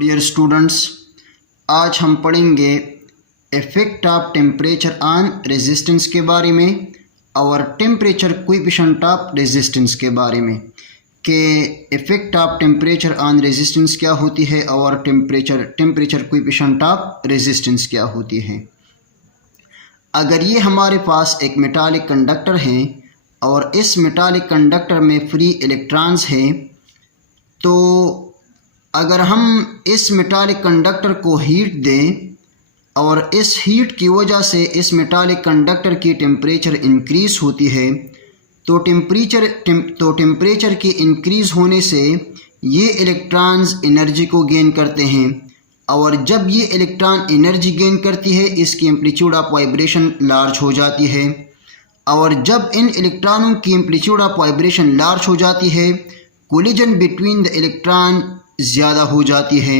Dear students, आज हम पढ़ेंगे effect of temperature on resistance के बारे में और टेम्परेचर कोएफिशिएंट ऑफ रेजिस्टेंस के बारे में कि effect of temperature on resistance क्या होती है और टेम्परेचर कोएफिशिएंट ऑफ रेजिस्टेंस क्या होती है। अगर ये हमारे पास एक मेटालिक कंडक्टर है और इस मेटालिक कंडक्टर में फ्री इलेक्ट्रॉन्स हैं, तो अगर हम इस मेटालिक कंडक्टर को हीट दें और इस हीट की वजह से इस मेटालिक कंडक्टर की टेम्परेचर इंक्रीज़ होती है, तो टेम्परेचर के इंक्रीज़ होने से ये इलेक्ट्रॉन्स एनर्जी को गेन करते हैं और जब ये इलेक्ट्रॉन एनर्जी गेन करती है इसकी एम्पलीट्यूड ऑफ वाइब्रेशन लार्ज हो जाती है और जब इन इलेक्ट्रॉनों की एम्पलीट्यूड ऑफ वाइब्रेशन लार्ज हो जाती है, कोलिजन बिटवीन द इलेक्ट्रॉन ज़्यादा हो जाती है,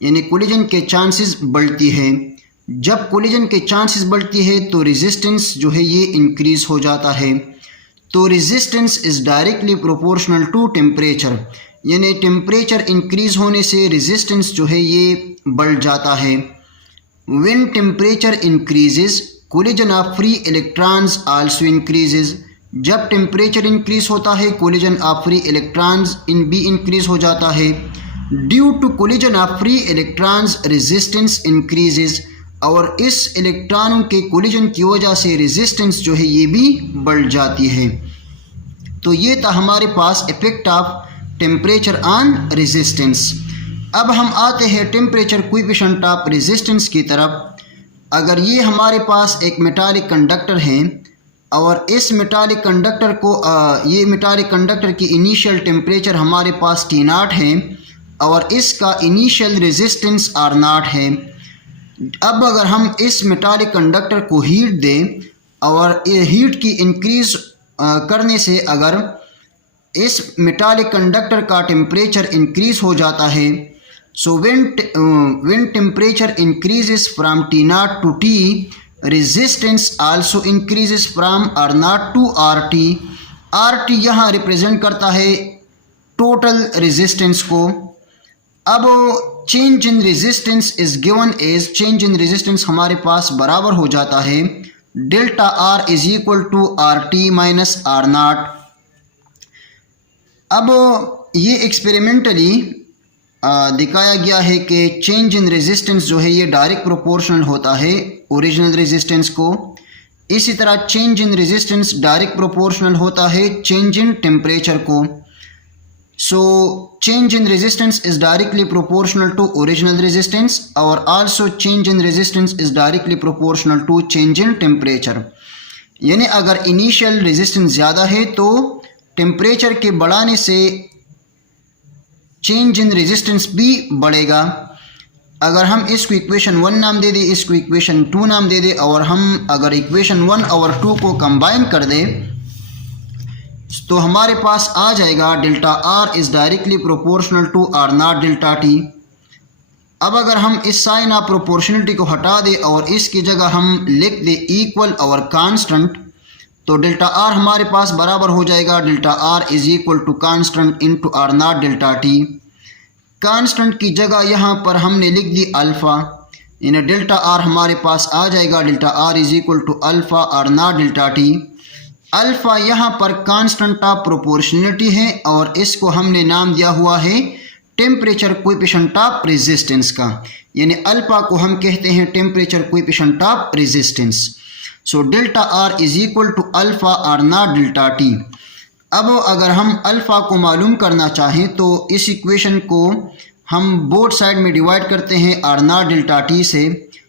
यानी कोलिजन के चांसेस बढ़ती है। जब कोलिजन के चांसेस बढ़ती है तो रेजिस्टेंस जो है ये इंक्रीज़ हो जाता है। तो resistance is directly proportional to temperature, यानी टेम्परेचर इंक्रीज़ होने से रेजिस्टेंस जो है ये बढ़ जाता है। When temperature increases collision of free electrons also increases. जब टेम्परेचर इंक्रीज़ होता है कोलिजन ऑफ फ्री इलेक्ट्रॉन्स भी इंक्रीज़ हो जाता है। Due to collision of free electrons resistance increases, और इस इलेक्ट्रॉनों के कोलिजन की वजह से रेजिस्टेंस जो है ये भी बढ़ जाती है। तो ये था हमारे पास effect of temperature on resistance. अब हम आते हैं टेम्परेचर कोएफिशिएंट ऑफ रेजिस्टेंस की तरफ। अगर ये हमारे पास एक मेटालिक कंडक्टर है और इस मेटालिक कंडक्टर को ये मेटालिक कंडक्टर की इनिशियल टेम्परेचर हमारे पास T0 है और इसका इनिशियल रेजिस्टेंस R0 है। अब अगर हम इस मेटालिक कंडक्टर को हीट दें और ये हीट की इंक्रीज़ करने से अगर इस मेटालिक कंडक्टर का टेम्परेचर इंक्रीज़ हो जाता है, so when temperature increases from T0 to T, resistance also increases from R0 to RT। RT यहाँ रिप्रेजेंट करता है टोटल रेजिस्टेंस को। अब change in resistance is given as, change in resistance हमारे पास बराबर हो जाता है delta R is equal to RT minus R0। अब ये एक्सपेरिमेंटली दिखाया गया है कि चेंज इन रेजिस्टेंस जो है ये डायरेक्ट प्रोपोर्शनल होता है ओरिजिनल रेजिस्टेंस को। इसी तरह change in resistance direct proportional होता है चेंज इन टेम्परेचर को। So change in resistance is directly proportional to original resistance और also change in resistance is directly proportional to change in temperature. यानी अगर initial resistance ज़्यादा है तो temperature के बढ़ाने से चेंज इन रेजिस्टेंस भी बढ़ेगा। अगर हम इसको इक्वेशन 1 नाम दे दें, इसको इक्वेशन 2 नाम दे दें और हम अगर इक्वेशन 1 और 2 को कंबाइन कर दें तो हमारे पास आ जाएगा delta R is directly proportional to R0 delta T। अब अगर हम इस साइन ऑफ प्रोपोर्शनलिटी को हटा दें और इसकी जगह हम लिख दें इक्वल और कांस्टेंट, तो डेल्टा R हमारे पास बराबर हो जाएगा delta R is equal to constant into R0 delta T। Constant की जगह यहाँ पर हमने लिख दी अल्फ़ा, यानी डेल्टा R हमारे पास आ जाएगा delta R is equal to alpha R0 delta T। Alpha यहाँ पर कांस्टेंट ऑफ प्रोपोर्शनलिटी है और इसको हमने नाम दिया हुआ है टेम्परेचर कोएफिशिएंट ऑफ रेजिस्टेंस का, यानी अल्फ़ा को हम कहते हैं temperature coefficient of resistance. So delta R is equal to alpha R0 delta T। अब अगर हम अल्फ़ा को मालूम करना चाहें तो इस इक्वेशन को हम बोथ साइड में डिवाइड करते हैं R0 डेल्टा T से।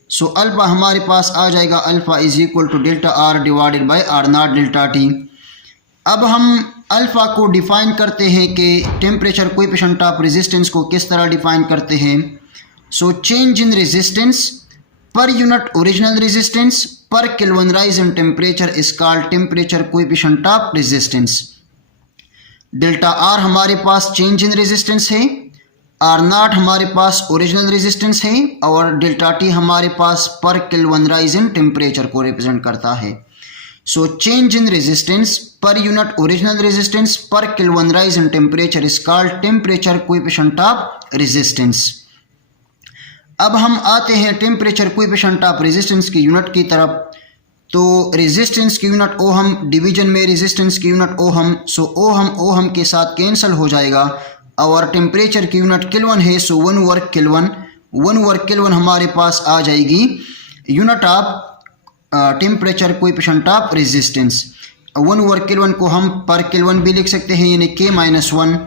सो अल्फ़ा हमारे पास आ जाएगा alpha is equal to delta R divided by R0 delta T। अब हम अल्फ़ा को डिफ़ाइन करते हैं कि टेम्परेचर कोएफिशिएंट ऑफ रेजिस्टेंस को किस तरह डिफ़ाइन करते हैं। सो change in resistance per unit original resistance पर kelvin rise in temperature is called temperature coefficient of resistance. Delta R हमारे पास चेंज इन रेजिस्टेंस है, R0 हमारे पास ओरिजिनल रेजिस्टेंस है और डेल्टा T हमारे पास पर केल्विन राइज इन टेम्परेचर को रिप्रेजेंट करता है। So change in resistance per unit original resistance per Kelvin rise in temperature is called temperature coefficient of resistance. अब हम आते हैं टेम्परेचर कोएफिशिएंट ऑफ रेजिस्टेंस की यूनिट की तरफ। तो रेजिस्टेंस की यूनिट ओहम, डिवीजन में रेजिस्टेंस की यूनिट ओहम, सो ओहम ओहम के साथ कैंसिल हो जाएगा। और टेम्परेचर की यूनिट केल्विन है, सो 1 वर्ग केल्विन, 1 वर्ग केल्विन हमारे पास आ जाएगी unit of temperature coefficient of resistance. 1 वर्ग केल्विन को हम पर केल्विन भी लिख सकते हैं, यानी K-1।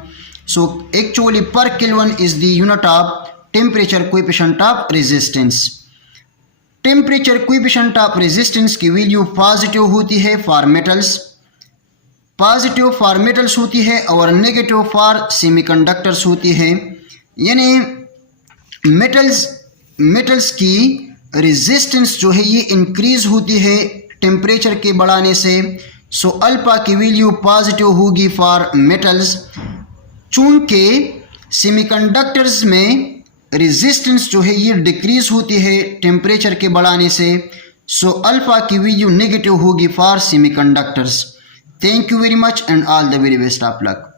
सो एक्चुअली पर kelvin is the unit of temperature coefficient of resistance. Temperature coefficient of resistance की वैल्यू पॉजिटिव होती है for metals, positive for metals होती है और नेगेटिव फॉर सेमीकंडक्टर्स होती है। यानी मेटल्स की रेजिस्टेंस जो है ये इंक्रीज होती है टेम्परेचर के बढ़ाने से। सो अल्फा की वैल्यू पॉजिटिव होगी फॉर मेटल्स। चूंकि सेमीकंडक्टर्स में रेजिस्टेंस जो है ये डिक्रीज होती है टेम्परेचर के बढ़ाने से, सो अल्फा की वैल्यू नेगेटिव होगी for semiconductors. Thank you very much and all the very best of luck.